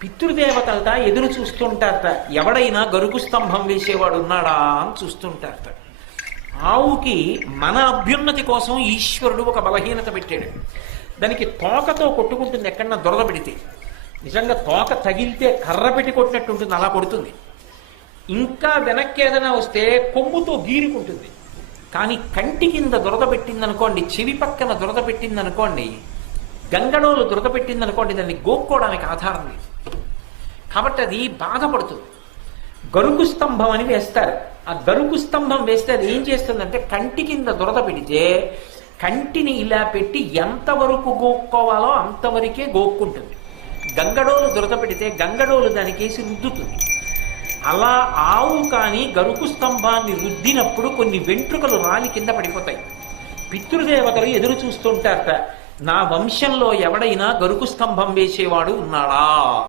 పితృదేవతలట ఎదురు చూస్తుంటారట, ఎవడైనా గరుకు స్తంభం వేసేవాడు ఉన్నాడా అని చూస్తుంటారట. ఆవుకి మన అభ్యున్నతి కోసం ఈశ్వరుడు ఒక బలహీనత పెట్టాడు. దానికి తోకతో కొట్టుకుంటుంది ఎక్కడన్నా దొరద పెడితే. నిజంగా తోక తగిలితే కర్ర పెట్టి కొట్టినట్టు ఉంటుంది, అలా కొడుతుంది. ఇంకా వెనక్కి ఏదైనా వస్తే కొమ్ముతో గీరుకుంటుంది. కానీ కంటి కింద దురద పెట్టిందనుకోండి, చెవి పక్కన దురద పెట్టిందనుకోండి, గంగడోలు దురద పెట్టిందనుకోండి, దాన్ని గోక్కోవడానికి ఆధారం లేదు. కాబట్టి అది బాధపడుతుంది. గరుకు స్తంభం అని వేస్తారు. ఆ గరుకు స్తంభం వేస్తే అది ఏం చేస్తుందంటే, కంటి కింద దురద పెడితే కంటిని ఇలా పెట్టి ఎంతవరకు గోక్కోవాలో అంతవరకే గోక్కుంటుంది. గంగడోలు దురద పెడితే గంగడోలు దానికేసి రుద్దుతుంది. అలా ఆవు కానీ గరుకు స్తంభాన్ని రుద్దినప్పుడు కొన్ని వెంట్రుకలు రాలి కింద పడిపోతాయి. పితృదేవతలు ఎదురు చూస్తుంటారట, నా వంశంలో ఎవడైనా గరుకు స్తంభం వేసేవాడు ఉన్నాడా.